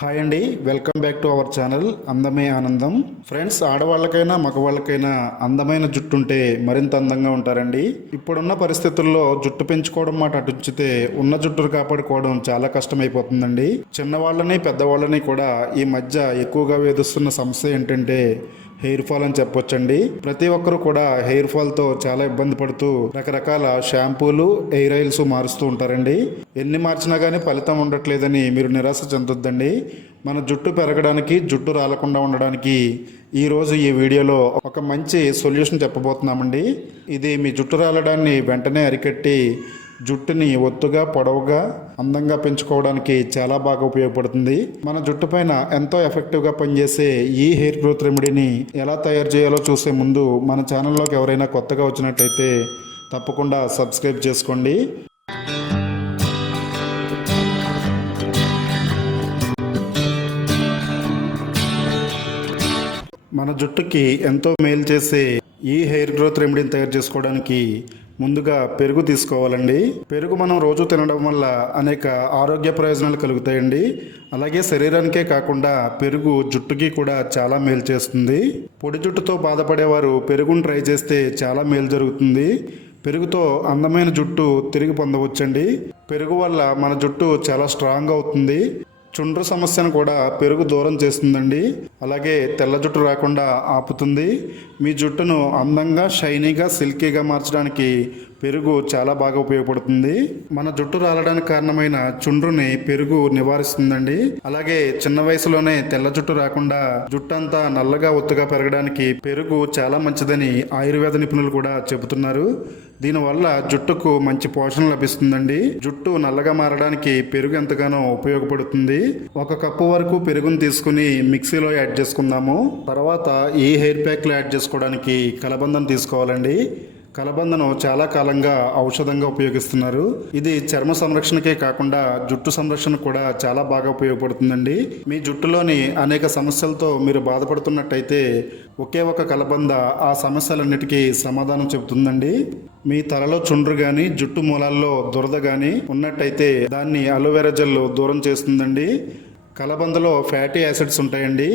Hi అండి, welcome back to our channel అందమే ఆనందం. ఫ్రెండ్స్, ఆడవాళ్ళకైనా మగవాళ్ళకైనా అందమైన జుట్టు ఉంటే మరింత అందంగా ఉంటారండి. ఇప్పుడున్న పరిస్థితుల్లో జుట్టు పెంచుకోవడం మాట అటుంచితే ఉన్న జుట్టును కాపాడుకోవడం చాలా కష్టమైపోతుందండి. చిన్నవాళ్ళని పెద్దవాళ్ళని కూడా ఈ మధ్య ఎక్కువగా వేధిస్తున్న సమస్య ఏంటంటే హెయిర్ ఫాల్ అని చెప్పొచ్చండి. ప్రతి ఒక్కరు కూడా హెయిర్ ఫాల్తో చాలా ఇబ్బంది పడుతూ రకరకాల షాంపూలు, హెయిర్ ఆయిల్స్ మారుస్తూ ఉంటారండి. ఎన్ని మార్చినా కానీ ఫలితం ఉండట్లేదని మీరు నిరాశ చెందొద్దండి. మన జుట్టు పెరగడానికి, జుట్టు రాలకుండా ఉండడానికి ఈరోజు ఈ వీడియోలో ఒక మంచి సొల్యూషన్ చెప్పబోతున్నామండి. ఇది మీ జుట్టు రాలడాన్ని వెంటనే అరికట్టి జుట్టుని ఒత్తుగా, పొడవుగా, అందంగా పెంచుకోవడానికి చాలా బాగా ఉపయోగపడుతుంది. మన జుట్టు పైన ఎంతో ఎఫెక్టివ్గా పనిచేసే ఈ హెయిర్ గ్రోత్ రెమెడీని ఎలా తయారు చేయాలో చూసే ముందు మన ఛానల్లోకి ఎవరైనా కొత్తగా వచ్చినట్టయితే తప్పకుండా సబ్స్క్రైబ్ చేసుకోండి. మన జుట్టుకి ఎంతో మేలు చేసే ఈ హెయిర్ గ్రోత్ రెమెడీని తయారు చేసుకోవడానికి ముందుగా పెరుగు తీసుకోవాలండి. పెరుగు మనం రోజు తినడం వల్ల అనేక ఆరోగ్య ప్రయోజనాలు కలుగుతాయండి. అలాగే శరీరానికే కాకుండా పెరుగు జుట్టుకి కూడా చాలా మేలు చేస్తుంది. పొడి జుట్టుతో బాధపడేవారు పెరుగును ట్రై చేస్తే చాలా మేలు జరుగుతుంది. పెరుగుతో అందమైన జుట్టు తిరిగి పొందవచ్చండి. పెరుగు వల్ల మన జుట్టు చాలా స్ట్రాంగ్ అవుతుంది. చుండ్రు సమస్యను కూడా పెరుగు దూరం చేస్తుందండి. అలాగే తెల్ల జుట్టు రాకుండా ఆపుతుంది. మీ జుట్టును అందంగా, షైనీగా, సిల్కీగా మార్చడానికి పెరుగు చాలా బాగా ఉపయోగపడుతుంది. మన జుట్టు రాలడానికి కారణమైన చుండ్రుని పెరుగు నివారిస్తుందండి. అలాగే చిన్న వయసులోనే తెల్ల జుట్టు రాకుండా జుట్టు అంతా నల్లగా, ఒత్తుగా పెరగడానికి పెరుగు చాలా మంచిదని ఆయుర్వేద నిపుణులు కూడా చెబుతున్నారు. దీనివల్ల జుట్టుకు మంచి పోషణ లభిస్తుందండి. జుట్టు నల్లగా మారడానికి పెరుగు ఎంతగానో ఉపయోగపడుతుంది. ఒక కప్పు వరకు పెరుగును తీసుకుని మిక్సీలో యాడ్ చేసుకుందాము. తర్వాత ఈ హెయిర్ ప్యాక్లో యాడ్ చేసుకోవడానికి కలబందను తీసుకోవాలండి. కలబందను చాలా కాలంగా ఔషధంగా ఉపయోగిస్తున్నారు. ఇది చర్మ సంరక్షణకే కాకుండా జుట్టు సంరక్షణ కూడా చాలా బాగా ఉపయోగపడుతుందండి. మీ జుట్టులోని అనేక సమస్యలతో మీరు బాధపడుతున్నట్టయితే ఒకే ఒక కలబంద ఆ సమస్యలన్నిటికీ సమాధానం చెబుతుందండి. మీ తలలో చుండ్రు కానీ, జుట్టు మూలాల్లో దురద కానీ ఉన్నట్టయితే దాన్ని అలోవెరా జెల్ దూరం చేస్తుందండి. కలబందలో ఫ్యాటీ యాసిడ్స్ ఉంటాయండి.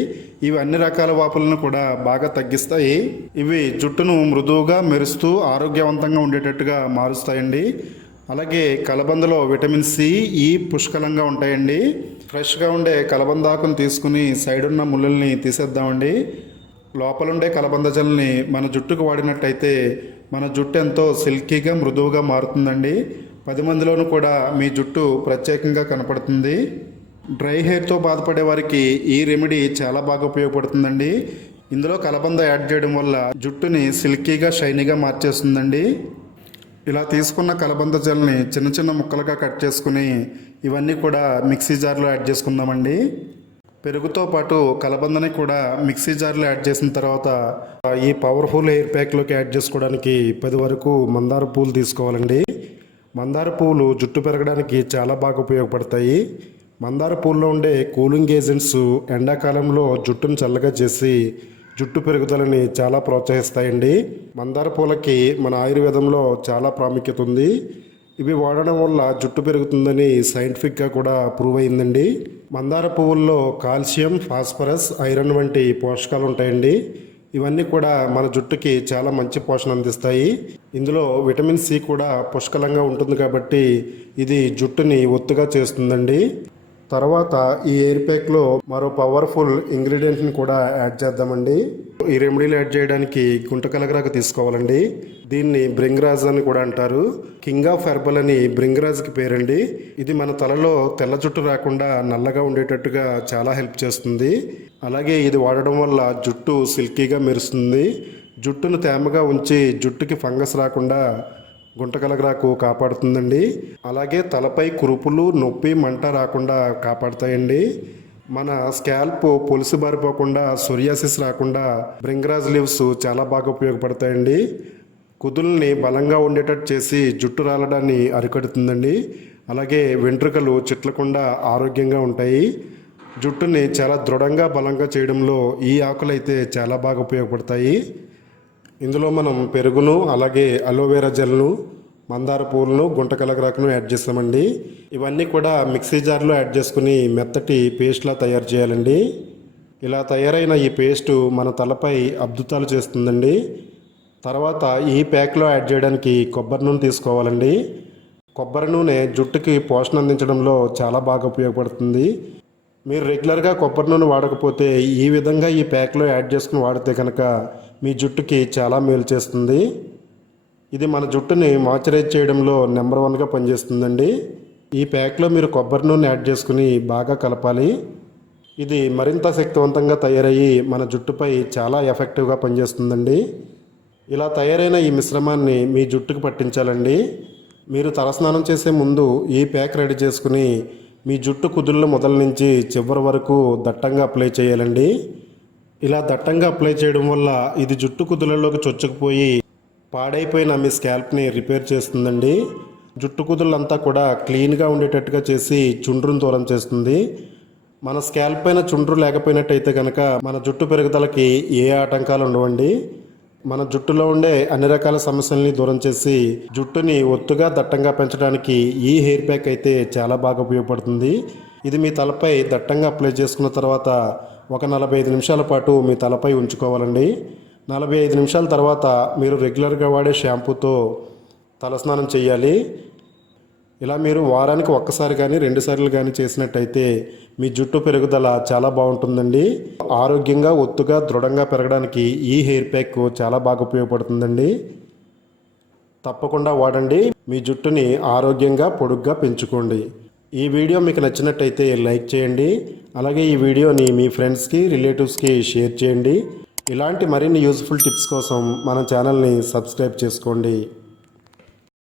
ఇవి అన్ని రకాల వాపులను కూడా బాగా తగ్గిస్తాయి. ఇవి జుట్టును మృదువుగా, మెరుస్తూ ఆరోగ్యవంతంగా ఉండేటట్టుగా మారుస్తాయండి. అలాగే కలబందలో విటమిన్ సి, ఈ పుష్కలంగా ఉంటాయండి. ఫ్రెష్గా ఉండే కలబందాకును తీసుకుని సైడ్ ఉన్న ముళ్ళల్ని తీసేద్దామండి. లోపలుండే కలబంద జెల్ని మన జుట్టుకు వాడినట్టయితే మన జుట్టు ఎంతో సిల్కీగా, మృదువుగా మారుతుందండి. 10 మందిలోనూ కూడా మీ జుట్టు ప్రత్యేకంగా కనపడుతుంది. డ్రై హెయిర్తో బాధపడే వారికి ఈ రెమెడీ చాలా బాగా ఉపయోగపడుతుందండి. ఇందులో కలబంద యాడ్ చేయడం వల్ల జుట్టుని సిల్కీగా, షైనీగా మార్చేస్తుందండి. ఇలా తీసుకున్న కలబంద జెల్ని చిన్న చిన్న ముక్కలుగా కట్ చేసుకుని ఇవన్నీ కూడా మిక్సీ జార్లో యాడ్ చేసుకుందామండి. పెరుగుతో పాటు కలబందని కూడా మిక్సీ జార్లో యాడ్ చేసిన తర్వాత ఈ పవర్ఫుల్ హెయిర్ ప్యాక్లోకి యాడ్ చేసుకోవడానికి 10 వరకు మందార పూలు తీసుకోవాలండి. మందార పూలు జుట్టు పెరగడానికి చాలా బాగా ఉపయోగపడతాయి. మందార పూల్లో ఉండే కూలింగ్ ఏజెంట్స్ ఎండాకాలంలో జుట్టును చల్లగా చేసి జుట్టు పెరుగుదలని చాలా ప్రోత్సహిస్తాయండి. మందార పూలకి మన ఆయుర్వేదంలో చాలా ప్రాముఖ్యత ఉంది. ఇవి వాడడం వల్ల జుట్టు పెరుగుతుందని సైంటిఫిక్గా కూడా ప్రూవ్ అయిందండి. మందార పువ్వుల్లో కాల్షియం, ఫాస్ఫరస్, ఐరన్ వంటి పోషకాలు ఉంటాయండి. ఇవన్నీ కూడా మన జుట్టుకి చాలా మంచి పోషణ అందిస్తాయి. ఇందులో విటమిన్ సి కూడా పుష్కలంగా ఉంటుంది కాబట్టి ఇది జుట్టుని ఒత్తుగా చేస్తుందండి. తర్వాత ఈ హెయిర్ ప్యాక్లో మరో పవర్ఫుల్ ఇంగ్రీడియంట్ని కూడా యాడ్ చేద్దామండి. ఈ రెమెడీలు యాడ్ చేయడానికి గుంటకలగరాకు తీసుకోవాలండి. దీన్ని బ్రింగ్రాజ్ అని కూడా అంటారు. కింగ్ ఆఫ్ హెర్బల్ అని బ్రింగ్రాజ్కి పేరండి. ఇది మన తలలో తెల్ల జుట్టు రాకుండా నల్లగా ఉండేటట్టుగా చాలా హెల్ప్ చేస్తుంది. అలాగే ఇది వాడడం వల్ల జుట్టు సిల్కీగా మెరుస్తుంది. జుట్టును తేమగా ఉంచి జుట్టుకి ఫంగస్ రాకుండా గుంటకలగరాకు కాపాడుతుందండి. అలాగే తలపై కురుపులు, నొప్పి, మంట రాకుండా కాపాడుతాయండి. మన స్కాల్ప్ పొలుసు బారిపోకుండా, సోరియాసిస్ రాకుండా బ్రింగ్రాజ్ లీవ్స్ చాలా బాగా ఉపయోగపడతాయండి. కుదుల్ని బలంగా ఉండేటట్టు చేసి జుట్టు రాలడాన్ని అరికడుతుందండి. అలాగే వెంట్రుకలు చిట్లకుండా ఆరోగ్యంగా ఉంటాయి. జుట్టుని చాలా దృఢంగా, బలంగా చేయడంలో ఈ ఆకులైతే చాలా బాగా ఉపయోగపడతాయి. ఇందులో మనం పెరుగును, అలాగే అలోవెరా జెల్ను, మందార పూలను గుంట కలగరాకును యాడ్ చేస్తామండి. ఇవన్నీ కూడా మిక్సీ జార్లో యాడ్ చేసుకుని మెత్తటి పేస్ట్లా తయారు చేయాలండి. ఇలా తయారైన ఈ పేస్టు మన తలపై అద్భుతాలు చేస్తుందండి. తర్వాత ఈ ప్యాక్లో యాడ్ చేయడానికి కొబ్బరి నూనె తీసుకోవాలండి. కొబ్బరి నూనె జుట్టుకి పోషణ అందించడంలో చాలా బాగా ఉపయోగపడుతుంది. మీరు రెగ్యులర్గా కొబ్బరి నూనె వాడకపోతే ఈ విధంగా ఈ ప్యాక్లో యాడ్ చేసుకుని వాడితే కనుక మీ జుట్టుకి చాలా మేలు చేస్తుంది. ఇది మన జుట్టుని మాయిశ్చరైజ్ చేయడంలో నెంబర్ 1గా పనిచేస్తుందండి. ఈ ప్యాక్లో మీరు కొబ్బరి నూనె యాడ్ చేసుకుని బాగా కలపాలి. ఇది మరింత శక్తివంతంగా తయారయ్యి మన జుట్టుపై చాలా ఎఫెక్టివ్గా పనిచేస్తుందండి. ఇలా తయారైన ఈ మిశ్రమాన్ని మీ జుట్టుకు పట్టించాలండి. మీరు తలస్నానం చేసే ముందు ఈ ప్యాక్ రెడీ చేసుకుని మీ జుట్టు కుదుళ్ళ మొదల నుంచి చివరి వరకు దట్టంగా అప్లై చేయాలండి. ఇలా దట్టంగా అప్లై చేయడం వల్ల ఇది జుట్టు కుదుళ్ళలోకి చొచ్చుకుపోయి పాడైపోయిన మీ స్కాల్ప్ని రిపేర్ చేస్తుందండి. జుట్టు కుదుళ్ళంతా కూడా క్లీన్గా ఉండేటట్టుగా చేసి చుండ్రును దూరం చేస్తుంది. మన స్కాల్ప్ పైన చుండ్రు లేకపోయినట్టయితే కనుక మన జుట్టు పెరుగుదలకి ఏ ఆటంకాలు ఉండవండి. మన జుట్టులో ఉండే అన్ని రకాల సమస్యల్ని దూరం చేసి జుట్టుని ఒత్తుగా దట్టంగా పెంచడానికి ఈ హెయిర్ ప్యాక్ అయితే చాలా బాగా ఉపయోగపడుతుంది. ఇది మీ తలపై దట్టంగా అప్లై చేసుకున్న తర్వాత ఒక 45 నిమిషాల పాటు మీ తలపై ఉంచుకోవాలండి. 45 నిమిషాల తర్వాత మీరు రెగ్యులర్గా వాడే షాంపూతో తలస్నానం చేయాలి. ఇలా మీరు వారానికి ఒక్కసారి కానీ 2 సార్లు కానీ చేసినట్టయితే మీ జుట్టు పెరుగుదల చాలా బాగుంటుందండి. ఆరోగ్యంగా ఒత్తుగా దృఢంగా పెరగడానికి ఈ హెయిర్ ప్యాక్ చాలా బాగా ఉపయోగపడుతుందండి. తప్పకుండా వాడండి. మీ జుట్టుని ఆరోగ్యంగా పొడుగ్గా పెంచుకోండి. ఈ వీడియో మీకు నచ్చినట్టయితే లైక్ చేయండి. అలాగే ఈ వీడియోని మీ ఫ్రెండ్స్కి రిలేటివ్స్కి షేర్ చేయండి. ఇలాంటి మరిన్ని యూజ్ఫుల్ టిప్స్ కోసం మన ఛానల్ని సబ్స్క్రైబ్ చేసుకోండి.